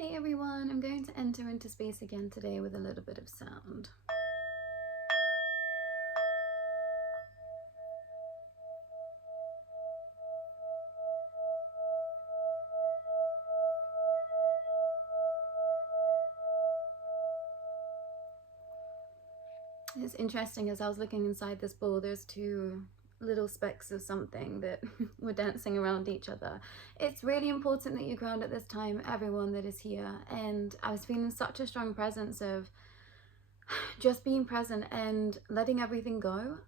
Hey everyone, I'm going to enter into space again today with a little bit of sound. It's interesting, as I was looking inside this bowl, there's two little specks of something that were dancing around each other. It's really important that you ground at this time, everyone that is here, and I was feeling such a strong presence of just being present and letting everything go.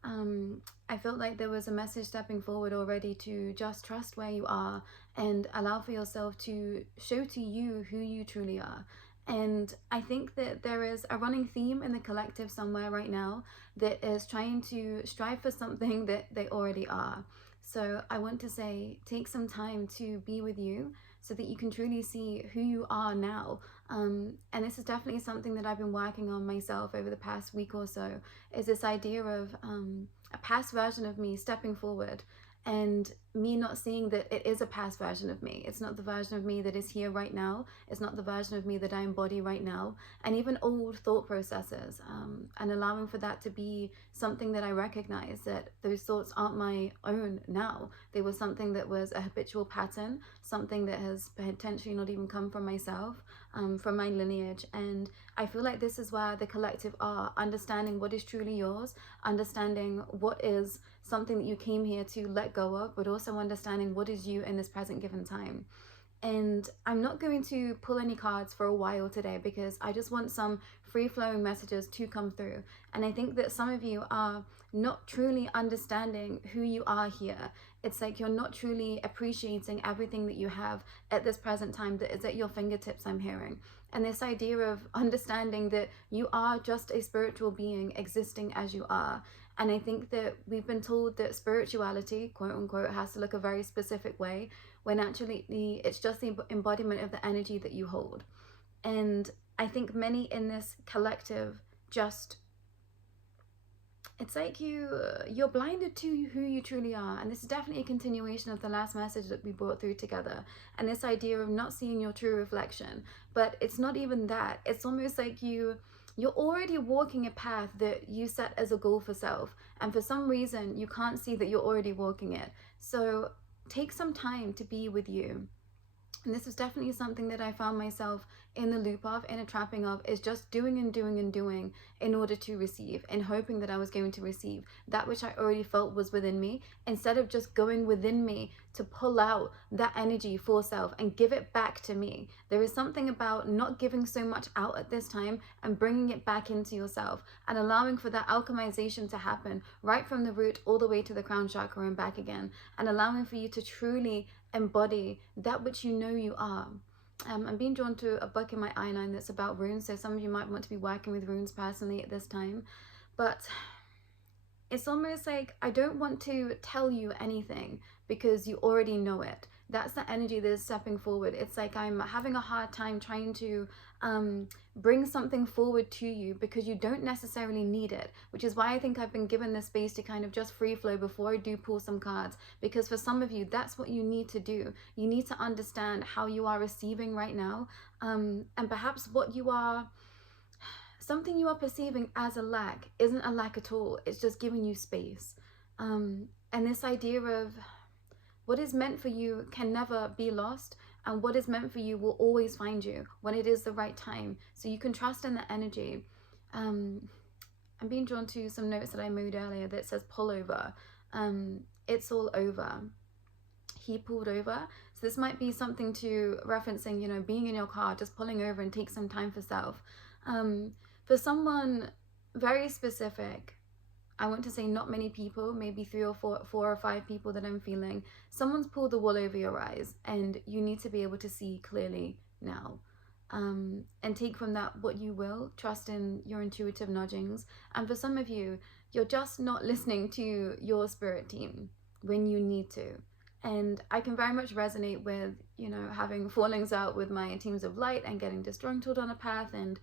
I felt like there was a message stepping forward already to just trust where you are and allow for yourself to show to you who you truly are. And I think that there is a running theme in the collective somewhere right now that is trying to strive for something that they already are. So I want to say, take some time to be with you so that you can truly see who you are now. And this is definitely something that I've been working on myself over the past week or so, is this idea of a past version of me stepping forward and me not seeing that it is a past version of me. It's not the version of me that is here right now. It's not the version of me that I embody right now. And even old thought processes, and allowing for that to be something that I recognize that those thoughts aren't my own now. They were something that was a habitual pattern, something that has potentially not even come from myself, from my lineage. And I feel like this is where the collective are, understanding what is truly yours, understanding what is something that you came here to let go of, but also understanding what is you in this present given time. And I'm not going to pull any cards for a while today because I just want some free-flowing messages to come through. And I think that some of you are not truly understanding who you are here. It's like you're not truly appreciating everything that you have at this present time that is at your fingertips, I'm hearing. And this idea of understanding that you are just a spiritual being existing as you are. And I think that we've been told that spirituality, quote unquote, has to look a very specific way, when actually it's just the embodiment of the energy that you hold. And I think many in this collective just, it's like you're blinded to who you truly are. And this is definitely a continuation of the last message that we brought through together, and this idea of not seeing your true reflection. But it's not even that. It's almost like you're already walking a path that you set as a goal for self, and for some reason you can't see that you're already walking it. So take some time to be with you. And this was definitely something that I found myself in the loop of, in a trapping of, is just doing and doing and doing in order to receive, and hoping that I was going to receive that which I already felt was within me, instead of just going within me to pull out that energy for self and give it back to me. There is something about not giving so much out at this time and bringing it back into yourself and allowing for that alchemization to happen right from the root all the way to the crown chakra and back again, and allowing for you to truly embody that which you know you are. I'm being drawn to a book in my eye line that's about runes, so some of you might want to be working with runes personally at this time. But it's almost like I don't want to tell you anything because you already know it. That's the energy that is stepping forward. It's like I'm having a hard time trying to bring something forward to you because you don't necessarily need it, which is why I think I've been given this space to kind of just free flow before I do pull some cards, because for some of you, that's what you need to do. You need to understand how you are receiving right now, and perhaps what you are, something you are perceiving as a lack isn't a lack at all. It's just giving you space. And this idea of what is meant for you can never be lost, and what is meant for you will always find you when it is the right time. So you can trust in the energy. I'm being drawn to some notes that I made earlier that says pull over. It's all over. He pulled over. So this might be something to referencing, you know, being in your car, just pulling over and take some time for self. For someone very specific, I want to say not many people, maybe 3 or 4 or 5 people that I'm feeling, someone's pulled the wool over your eyes, and you need to be able to see clearly now. And take from that what you will, trust in your intuitive nudgings. And for some of you, you're just not listening to your spirit team when you need to. And I can very much resonate with, you know, having fallings out with my teams of light and getting disgruntled on a path. And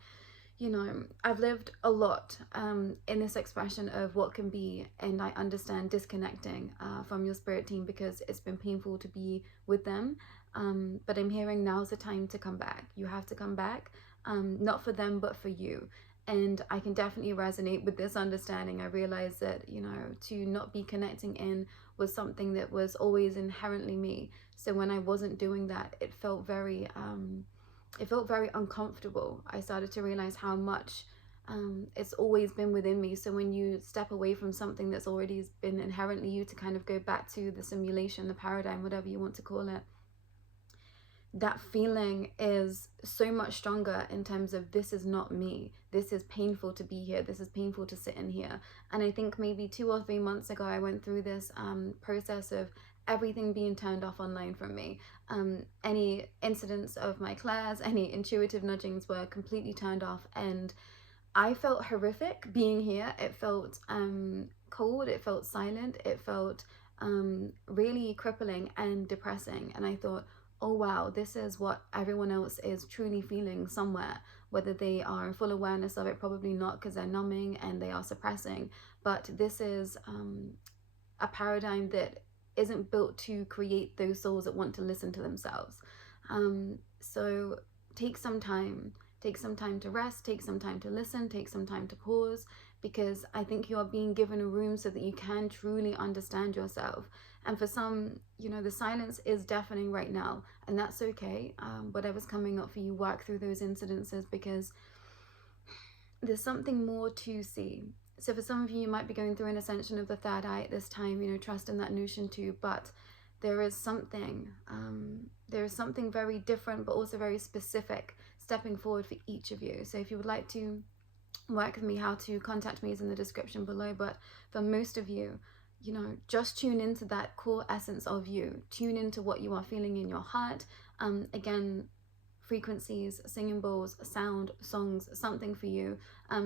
you know, I've lived a lot in this expression of what can be, and I understand disconnecting from your spirit team because it's been painful to be with them. but I'm hearing now's the time to come back. You have to come back, not for them, but for you. And I can definitely resonate with this understanding. I realized that, you know, to not be connecting in was something that was always inherently me. So when I wasn't doing that, it felt very uncomfortable. I started to realize how much it's always been within me. So when you step away from something that's already been inherently you to kind of go back to the simulation, the paradigm, whatever you want to call it, that feeling is so much stronger in terms of, this is not me. This is painful to be here. This is painful to sit in here. And I think maybe 2 or 3 months ago, I went through this process of everything being turned off online from me. Any incidents of my class, any intuitive nudgings were completely turned off. And I felt horrific being here. It felt cold. It felt silent. It felt really crippling and depressing. And I thought, oh wow, this is what everyone else is truly feeling somewhere. Whether they are in full awareness of it, probably not, because they're numbing and they are suppressing. But this is a paradigm that isn't built to create those souls that want to listen to themselves. So take some time. Take some time to rest, take some time to listen, take some time to pause, because I think you are being given a room so that you can truly understand yourself. And for some, you know, the silence is deafening right now, and that's okay. Whatever's coming up for you, work through those incidences, because there's something more to see. So for some of you, you might be going through an ascension of the third eye at this time, you know, trust in that notion too, but there is something very different, but also very specific stepping forward for each of you. So if you would like to work with me, how to contact me is in the description below. But for most of you, you know, just tune into that core essence of you. Tune into what you are feeling in your heart. Again, frequencies, singing bowls, sound, songs, something for you.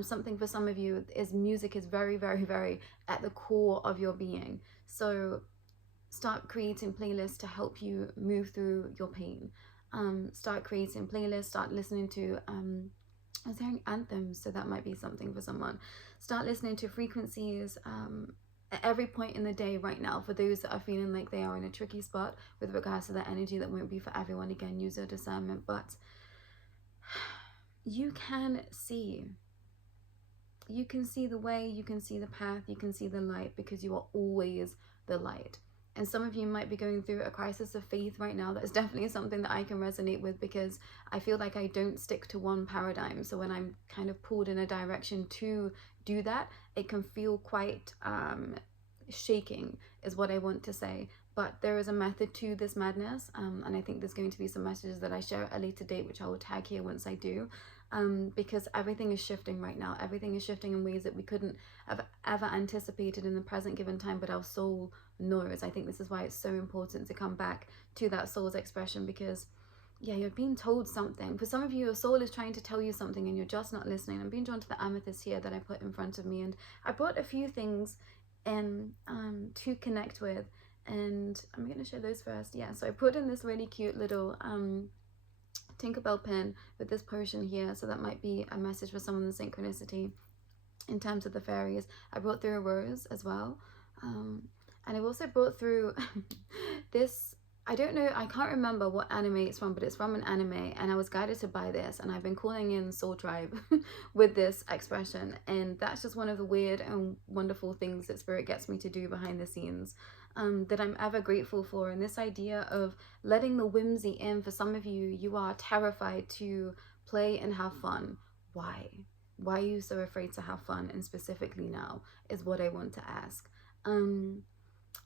Something for some of you is music is very, very, very at the core of your being. So start creating playlists to help you move through your pain. Start creating playlists, start listening to, I was hearing anthems, so that might be something for someone. Start listening to frequencies at every point in the day right now, for those that are feeling like they are in a tricky spot with regards to that energy. That won't be for everyone. Again, use your discernment, but you can see the way, you can see the path, you can see the light, because you are always the light. And some of you might be going through a crisis of faith right now. That's definitely something that I can resonate with, because I feel like I don't stick to one paradigm. So when I'm kind of pulled in a direction to do that, it can feel quite shaking, is what I want to say. But there is a method to this madness, and I think there's going to be some messages that I share at a later date, which I will tag here once I do. Because everything is shifting right now. Everything is shifting in ways that we couldn't have ever anticipated in the present given time, but our soul knows. I think this is why it's so important to come back to that soul's expression, because yeah, you're being told something. For some of you, your soul is trying to tell you something and you're just not listening. I'm being drawn to the amethyst here that I put in front of me, and I brought a few things in to connect with, and I'm going to show those first. Yeah, so I put in this really cute little Tinkerbell pin with this potion here, so that might be a message for someone in synchronicity in terms of the fairies. I brought through a rose as well, and I've also brought through this, I don't know, I can't remember what anime it's from, but it's from an anime, and I was guided to buy this, and I've been calling in Soul Tribe with this expression, and that's just one of the weird and wonderful things that Spirit gets me to do behind the scenes, that I'm ever grateful for. And this idea of letting the whimsy in. For some of you, you are terrified to play and have fun. Why are you so afraid to have fun? And specifically now is what I want to ask. And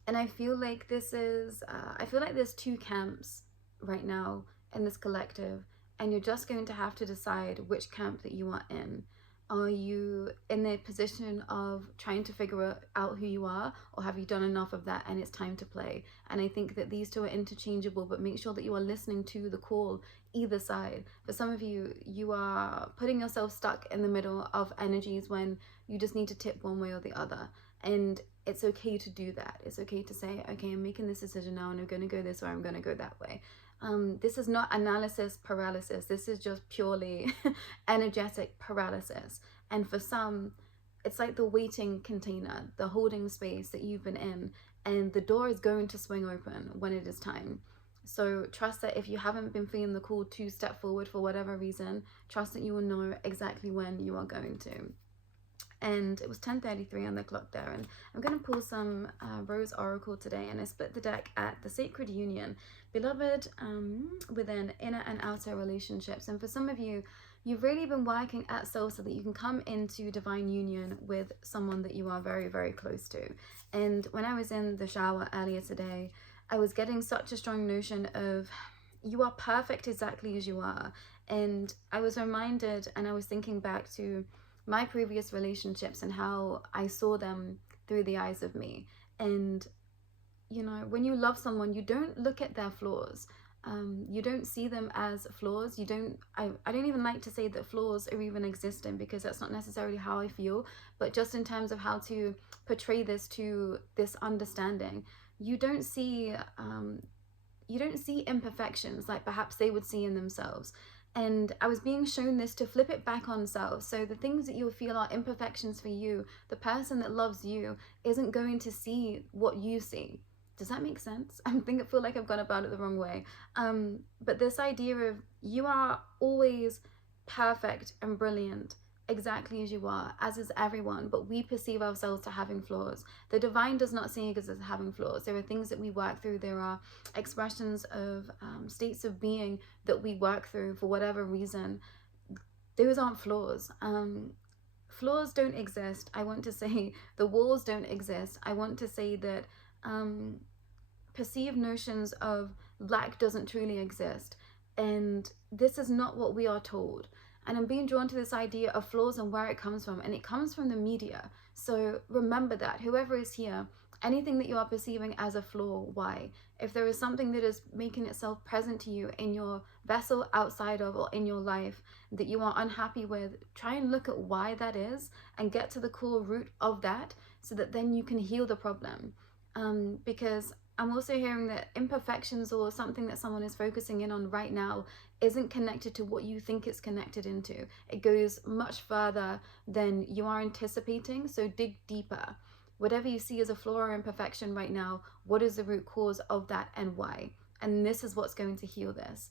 I feel like this is I feel like there's 2 camps right now in this collective, and you're just going to have to decide which camp that you are in. Are you in the position of trying to figure out who you are, or have you done enough of that and it's time to play? And I think that these 2 are interchangeable, but make sure that you are listening to the call either side. For some of you, you are putting yourself stuck in the middle of energies when you just need to tip one way or the other. And it's okay to do that. It's okay to say, okay, I'm making this decision now, and I'm going to go this way, I'm going to go that way. This is not analysis paralysis. This is just purely energetic paralysis. And for some, it's like the waiting container, the holding space that you've been in, and the door is going to swing open when it is time. So trust that if you haven't been feeling the call to step forward for whatever reason, trust that you will know exactly when you are going to. And it was 10:33 on the clock there, and I'm going to pull some Rose Oracle today, and I split the deck at the Sacred Union, beloved, within inner and outer relationships. And for some of you, you've really been working at soul so that you can come into divine union with someone that you are very, very close to. And when I was in the shower earlier today, I was getting such a strong notion of you are perfect exactly as you are. And I was reminded, and I was thinking back to my previous relationships and how I saw them through the eyes of me. And you know, when you love someone, you don't look at their flaws. You don't see them as flaws. You don't, I don't even like to say that flaws are even existing, because that's not necessarily how I feel, but just in terms of how to portray this to this understanding, you don't see imperfections like perhaps they would see in themselves. And I was being shown this to flip it back on self. So the things that you feel are imperfections for you, the person that loves you isn't going to see what you see. Does that make sense? I feel like I've gone about it the wrong way. But this idea of you are always perfect and brilliant, exactly as you are, as is everyone, but we perceive ourselves to having flaws. The divine does not see us as having flaws. There are things that we work through. There are expressions of states of being that we work through for whatever reason. Those aren't flaws. Flaws don't exist. I want to say the walls don't exist. I want to say that perceived notions of lack doesn't truly exist. And this is not what we are told. And I'm being drawn to this idea of flaws and where it comes from. And it comes from the media. So remember that, whoever is here, anything that you are perceiving as a flaw, why? If there is something that is making itself present to you in your vessel, outside of, or in your life that you are unhappy with, try and look at why that is and get to the core root of that, so that then you can heal the problem. Because I'm also hearing that imperfections or something that someone is focusing in on right now isn't connected to what you think it's connected into. It goes much further than you are anticipating, so dig deeper. Whatever you see as a flaw or imperfection right now, what is the root cause of that and why? And this is what's going to heal this.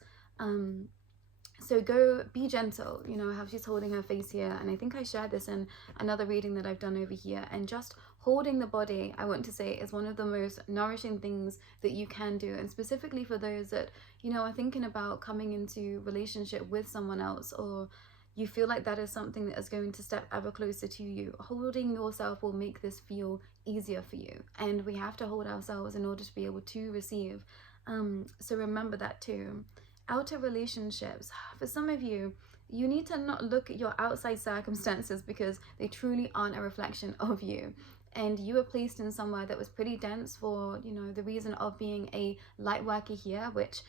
So go be gentle, you know, how she's holding her face here. And I think I shared this in another reading that I've done over here. And just holding the body, I want to say, is one of the most nourishing things that you can do. And specifically for those that, you know, are thinking about coming into relationship with someone else, or you feel like that is something that is going to step ever closer to you. Holding yourself will make this feel easier for you. And we have to hold ourselves in order to be able to receive. So remember that too. Outer relationships, for some of you, you need to not look at your outside circumstances, because they truly aren't a reflection of you. And you were placed in somewhere that was pretty dense for, you know, the reason of being a light worker here, which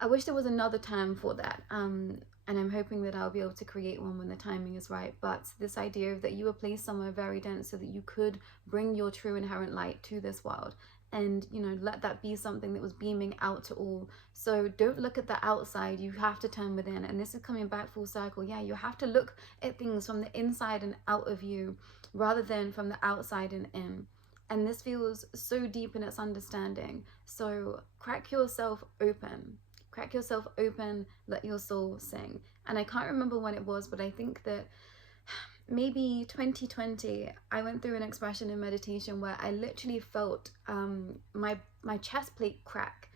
I wish there was another term for that. And I'm hoping that I'll be able to create one when the timing is right. But this idea of that you were placed somewhere very dense so that you could bring your true inherent light to this world. And, you know, let that be something that was beaming out to all. So don't look at the outside, you have to turn within. And this is coming back full circle. Yeah, you have to look at things from the inside and out of you, rather than from the outside and in. And this feels so deep in its understanding. So crack yourself open. Crack yourself open, let your soul sing. And I can't remember when it was, but I think that maybe 2020, I went through an expression in meditation where I literally felt my chest plate crack.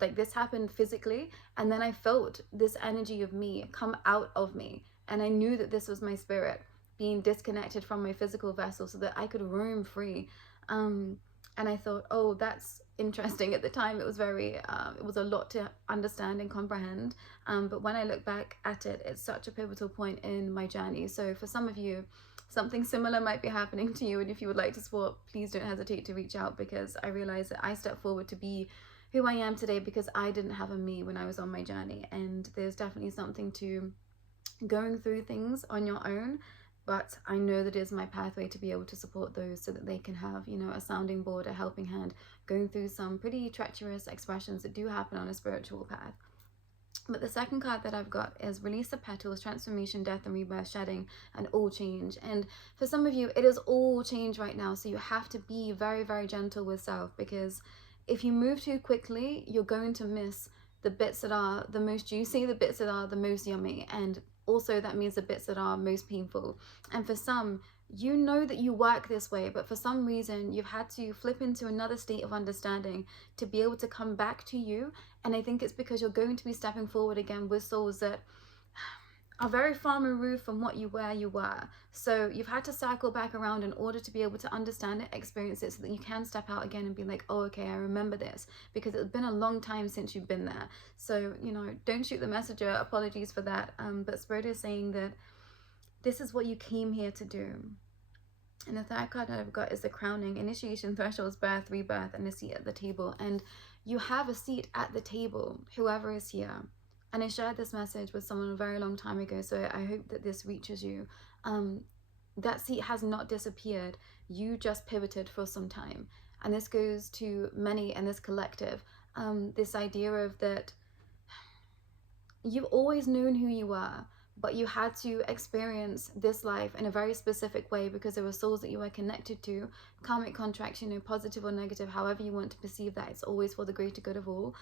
Like this happened physically, and then I felt this energy of me come out of me, and I knew that this was my spirit being disconnected from my physical vessel so that I could roam free. And I thought, oh, that's interesting. At the time, it was very, it was a lot to understand and comprehend. But when I look back at it, it's such a pivotal point in my journey. So for some of you, something similar might be happening to you. And if you would like to support, please don't hesitate to reach out, because I realized that I stepped forward to be who I am today because I didn't have a me when I was on my journey. And there's definitely something to going through things on your own. But I know that it is my pathway to be able to support those so that they can have, you know, a sounding board, a helping hand, going through some pretty treacherous expressions that do happen on a spiritual path. But the second card that I've got is Release the Petals, Transformation, Death and Rebirth, Shedding, and All Change. And for some of you, it is all change right now. So you have to be very, very gentle with self, because if you move too quickly, you're going to miss the bits that are the most juicy, the bits that are the most yummy, and also that means the bits that are most painful. And for some, you know that you work this way, but for some reason you've had to flip into another state of understanding to be able to come back to you. And I think it's because you're going to be stepping forward again with souls that are very far removed from what you were. So you've had to circle back around in order to be able to understand it, experience it, so that you can step out again and be like, oh, okay, I remember this, because it's been a long time since you've been there. So, you know, don't shoot the messenger. Apologies for that. But Spirit is saying that this is what you came here to do. And the third card I've got is the crowning, initiation, thresholds, birth, rebirth, and a seat at the table. And you have a seat at the table, whoever is here. And I shared this message with someone a very long time ago, so I hope that this reaches you. That seat has not disappeared. You just pivoted for some time. And this goes to many in this collective. This idea of that you've always known who you are, but you had to experience this life in a very specific way because there were souls that you were connected to, karmic contracts, you know, positive or negative, however you want to perceive that. It's always for the greater good of all.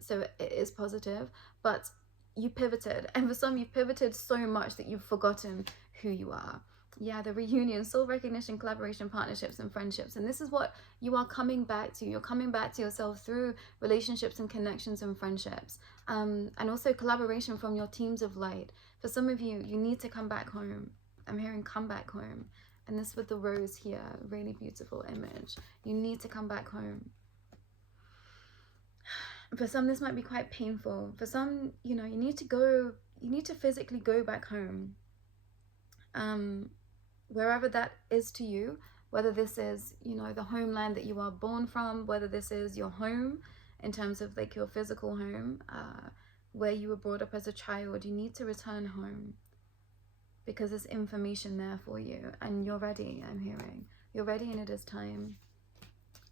So it is positive, but you pivoted. And for some, you've pivoted so much that you've forgotten who you are. Yeah, the reunion, soul recognition, collaboration, partnerships, and friendships. And this is what you are coming back to. You're coming back to yourself through relationships and connections and friendships. And also collaboration from your teams of light. For some of you, you need to come back home. I'm hearing come back home. And this with the rose here, really beautiful image. You need to come back home. For some, this might be quite painful. For some, you know, you need to physically go back home. Wherever that is to you, whether this is, you know, the homeland that you are born from, whether this is your home in terms of like your physical home, where you were brought up as a child, you need to return home because there's information there for you and you're ready. I'm hearing you're ready and it is time.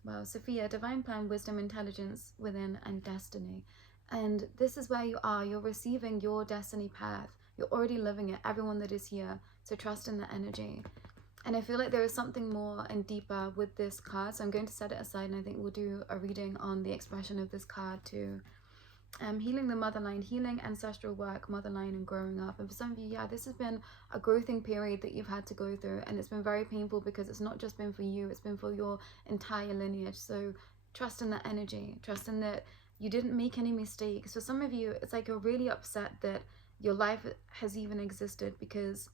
Wow, Sophia, divine plan, wisdom, intelligence within, and destiny. And this is where you are. You're receiving your destiny path. You're already living it, everyone that is here. So trust in the energy. And I feel like there is something more and deeper with this card. So I'm going to set it aside and I think we'll do a reading on the expression of this card too. Healing the motherline, healing ancestral work, motherline, and growing up. And for some of you, yeah, this has been a growing period that you've had to go through. And it's been very painful because it's not just been for you, it's been for your entire lineage. So trust in that energy. Trust in that you didn't make any mistakes. For some of you, it's like you're really upset that your life has even existed because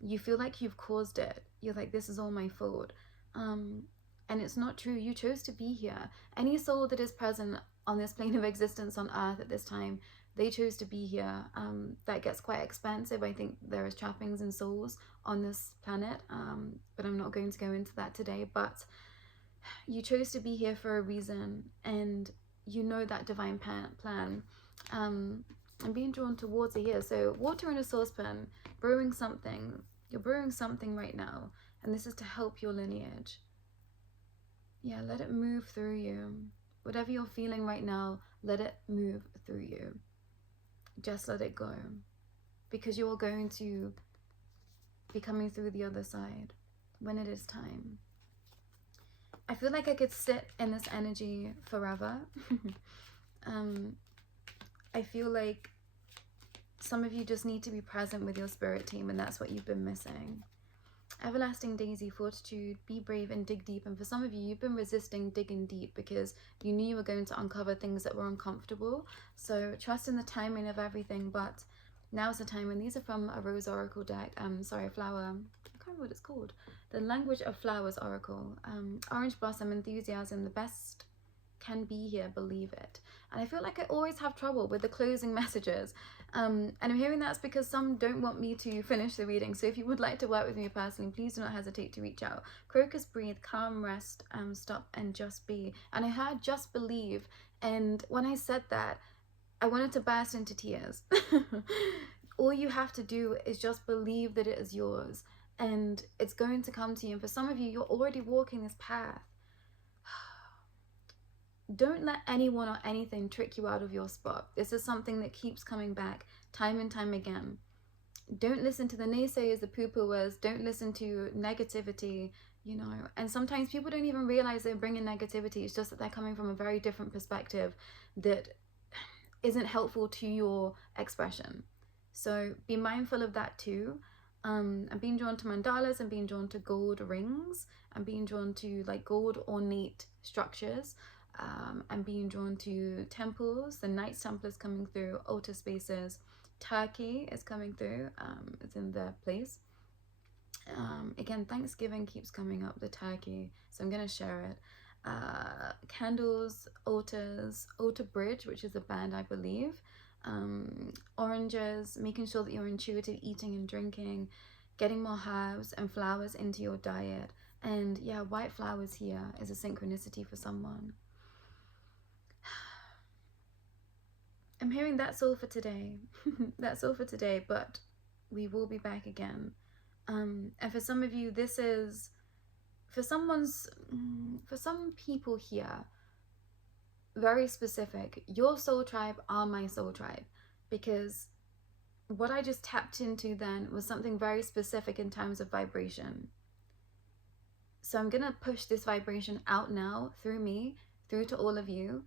you feel like you've caused it. You're like, this is all my fault. And it's not true. You chose to be here. Any soul that is present on this plane of existence on earth at this time, they chose to be here. That gets quite expensive. I think there is trappings and souls on this planet, but I'm not going to go into that today. But you chose to be here for a reason, and you know that divine plan. I'm being drawn towards it here. So water in a saucepan, brewing something. You're brewing something right now, and this is to help your lineage. Yeah, let it move through you. Whatever you're feeling right now, let it move through you. Just let it go, because you are going to be coming through the other side when it is time. I feel like I could sit in this energy forever. I feel like some of you just need to be present with your spirit team, and that's what you've been missing. Everlasting Daisy, fortitude, be brave and dig deep. And for some of you, you've been resisting digging deep because you knew you were going to uncover things that were uncomfortable. So trust in the timing of everything, but now's the time. And these are from a Rose Oracle deck. Flower. I can't remember what it's called. The Language of Flowers Oracle. Orange blossom, enthusiasm, the best can be here, believe it. And I feel like I always have trouble with the closing messages. And I'm hearing that's because some don't want me to finish the reading. So if you would like to work with me personally, please do not hesitate to reach out. Crocus, breathe, calm, rest, stop, and just be. And I heard just believe. And when I said that, I wanted to burst into tears. All you have to do is just believe that it is yours. And it's going to come to you. And for some of you, you're already walking this path. Don't let anyone or anything trick you out of your spot. This is something that keeps coming back time and time again. Don't listen to the naysayers, the poo-pooers. Don't listen to negativity. you know. And sometimes people don't even realize they're bringing negativity. It's just that they're coming from a very different perspective that isn't helpful to your expression. So be mindful of that too. I'm being drawn to mandalas, I'm being drawn to gold rings, I'm being drawn to like gold ornate structures. I'm being drawn to temples, the Knights Templar is coming through, altar spaces, Turkey is coming through, it's in the place. Again, Thanksgiving keeps coming up, the turkey, so I'm going to share it. Candles, altars, Altar Bridge, which is a band I believe. Oranges, making sure that you're intuitive eating and drinking, getting more herbs and flowers into your diet. And yeah, white flowers here is a synchronicity for someone. I'm hearing that's all for today. That's all for today, but we will be back again. And for some of you, this is, for some people here, very specific. Your soul tribe are my soul tribe, because what I just tapped into then was something very specific in terms of vibration. So I'm gonna push this vibration out now through me, through to all of you,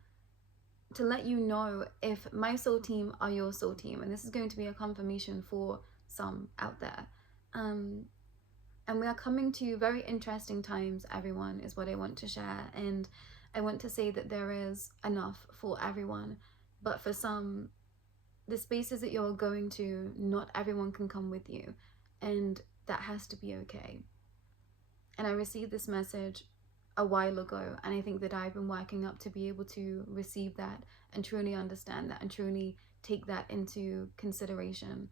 to let you know if my soul team are your soul team. And this is going to be a confirmation for some out there. And we are coming to very interesting times, everyone, is what I want to share. And I want to say that there is enough for everyone. But for some, the spaces that you're going to, not everyone can come with you. And that has to be okay. And I received this message a while ago, and I think that I've been working up to be able to receive that and truly understand that and truly take that into consideration.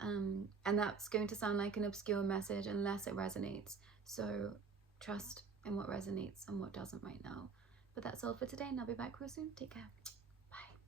And that's going to sound like an obscure message unless it resonates. So trust in what resonates and what doesn't right now. But that's all for today, and I'll be back real soon. Take care.